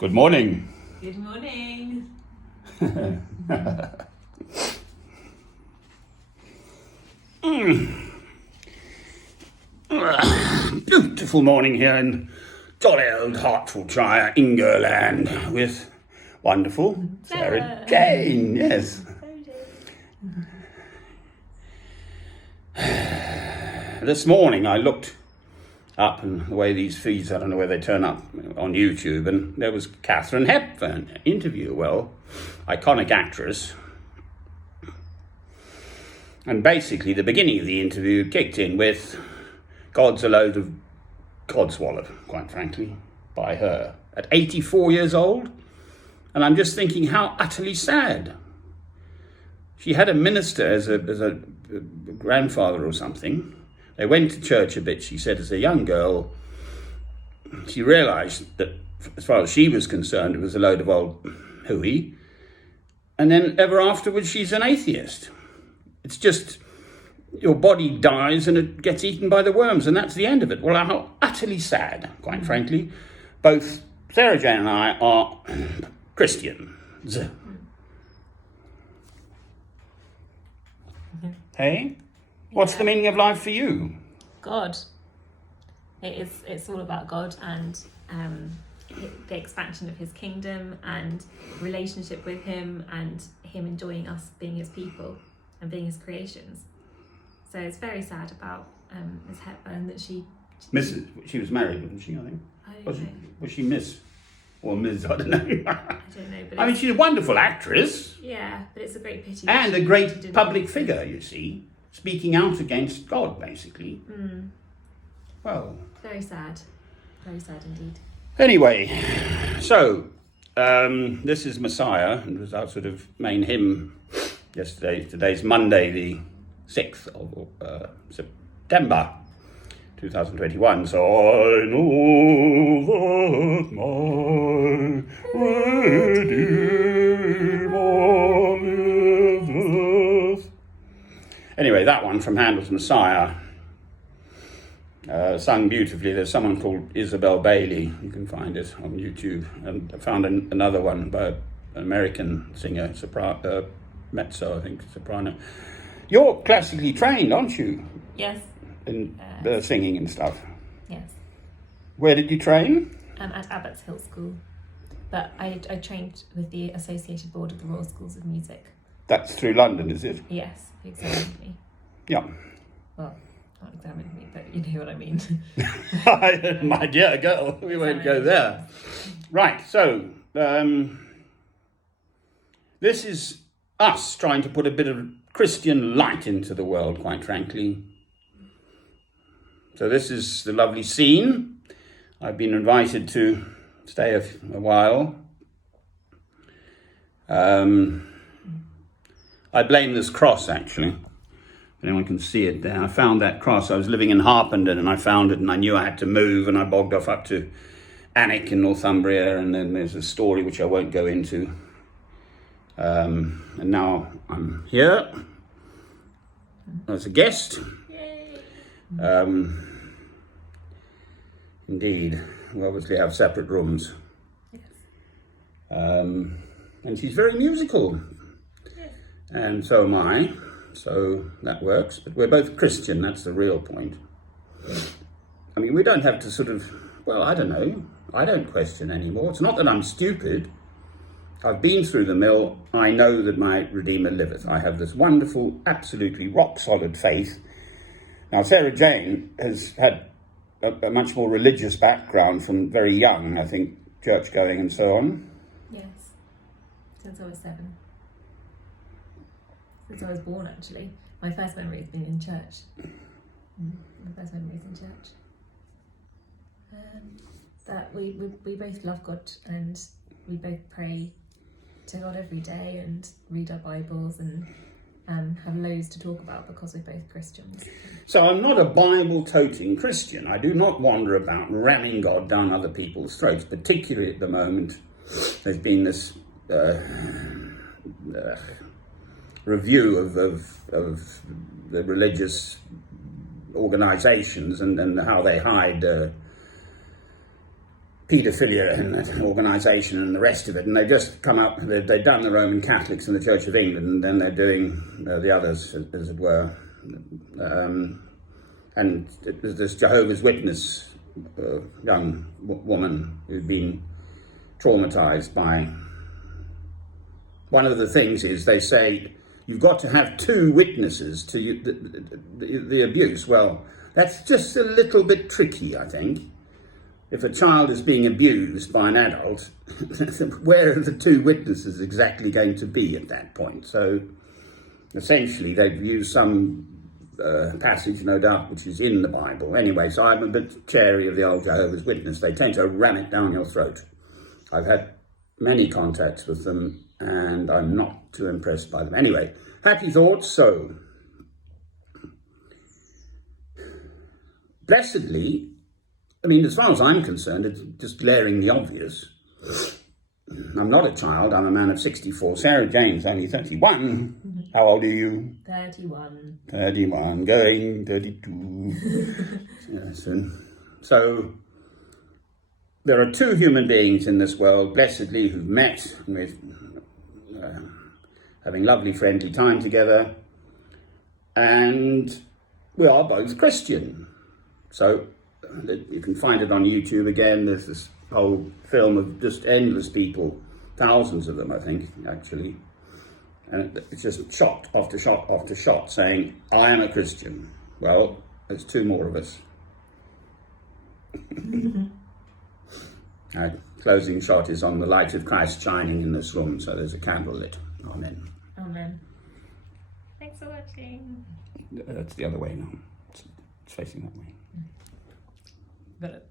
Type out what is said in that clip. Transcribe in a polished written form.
Good morning. Good morning. Beautiful morning here in jolly old Hertfordshire, Ingerland, with wonderful Sarah Jane. Yes. This morning I looked up, and the way these feeds, I don't know where they turn up on YouTube, and there was Katharine Hepburn interview. Well, iconic actress. And basically the beginning of the interview kicked in with God's a load of codswallop, quite frankly, by her at 84 years old. And I'm just thinking how utterly sad. She had a minister as a grandfather or something. They went to church a bit, she said, as a young girl. She realised that, as far as she was concerned, it was a load of old hooey. And then ever afterwards, she's an atheist. It's just, your body dies and it gets eaten by the worms, and that's the end of it. Well, how utterly sad, quite frankly. Both Sarah Jane and I are Christians. Hey? What's the meaning of life for you? God. It's all about God and the expansion of his kingdom and relationship with him and him enjoying us being his people and being his creations. So it's very sad about Miss Hepburn that she was married, wasn't she, I think? I don't know. Was she Miss? Or Ms, I don't know. I don't know. But I mean, she's a wonderful actress. Yeah, but it's a great pity. And a great public figure, you see. Speaking out against God, basically. Well. Very sad. Very sad indeed. Anyway, so this is Messiah, and was our sort of main hymn yesterday. Today's Monday, the 6th of September 2021. So I know that my Redeemer liveth. Anyway, that one from Handel's Messiah, sung beautifully. There's someone called Isabel Bailey, you can find it on YouTube, and I found another one by an American singer, mezzo, I think, soprano. You're classically trained, aren't you? Yes. In singing and stuff. Yes. Where did you train? At Abbots Hill School. But I trained with the Associated Board of the Royal Schools of Music. That's through London, is it? Yes, who examined me. Yeah. Well, not examined me, but you know what I mean. My dear girl, we won't go there. Right, so this is us trying to put a bit of Christian light into the world, quite frankly. So this is the lovely scene. I've been invited to stay a while. I blame this cross, actually. If anyone can see it there. I found that cross. I was living in Harpenden and I found it, and I knew I had to move, and I bogged off up to Alnwick in Northumbria, and then there's a story which I won't go into. And now I'm here as a guest. Indeed, we obviously have separate rooms. Yes. And she's very musical. Yes. And so am I. So that works. But we're both Christian, that's the real point. I mean, we don't have to sort of, well, I don't know. I don't question anymore. It's not that I'm stupid. I've been through the mill. I know that my Redeemer liveth. I have this wonderful, absolutely rock-solid faith. Now, Sarah Jane has had a much more religious background from very young, I think, church-going and so on. Yes. Since I was 7. Since I was born, actually. My first memory has been in church. My first memory is in church. That we both love God, and we both pray to God every day and read our Bibles and have loads to talk about because we're both Christians. So I'm not a Bible-toting Christian. I do not wander about ramming God down other people's throats, particularly at the moment. There's been this review of the religious organisations and how they hide paedophilia and that organisation and the rest of it, and they've just come up, they've done the Roman Catholics and the Church of England, and then they're doing the others, as it were. And there's this Jehovah's Witness young woman who'd been traumatised by... One of the things is they say you've got to have 2 witnesses to the abuse. Well, that's just a little bit tricky, I think. If a child is being abused by an adult, where are the 2 witnesses exactly going to be at that point? So essentially they've used some passage, no doubt, which is in the Bible. Anyway, so I'm a bit chary of the old Jehovah's Witness. They tend to ram it down your throat. I've had many contacts with them, and I'm not too impressed by them. Anyway, happy thoughts. So, blessedly, I mean, as far as I'm concerned, it's just glaringly obvious. I'm not a child, I'm a man of 64. Sarah Jane's only 31. How old are you? 31. 31, going 32. Yes, and so there are 2 human beings in this world, blessedly, who've met with having lovely friendly time together, and we are both Christian. So you can find it on YouTube again. There's this whole film of just endless people, thousands of them, I think, actually. And it's just shot after shot after shot saying, I am a Christian. Well, there's 2 more of us. Closing shot is on the light of Christ shining in this room, so there's a candle lit. Amen. Amen. Thanks for watching. That's the other way now. It's facing that way. Got it.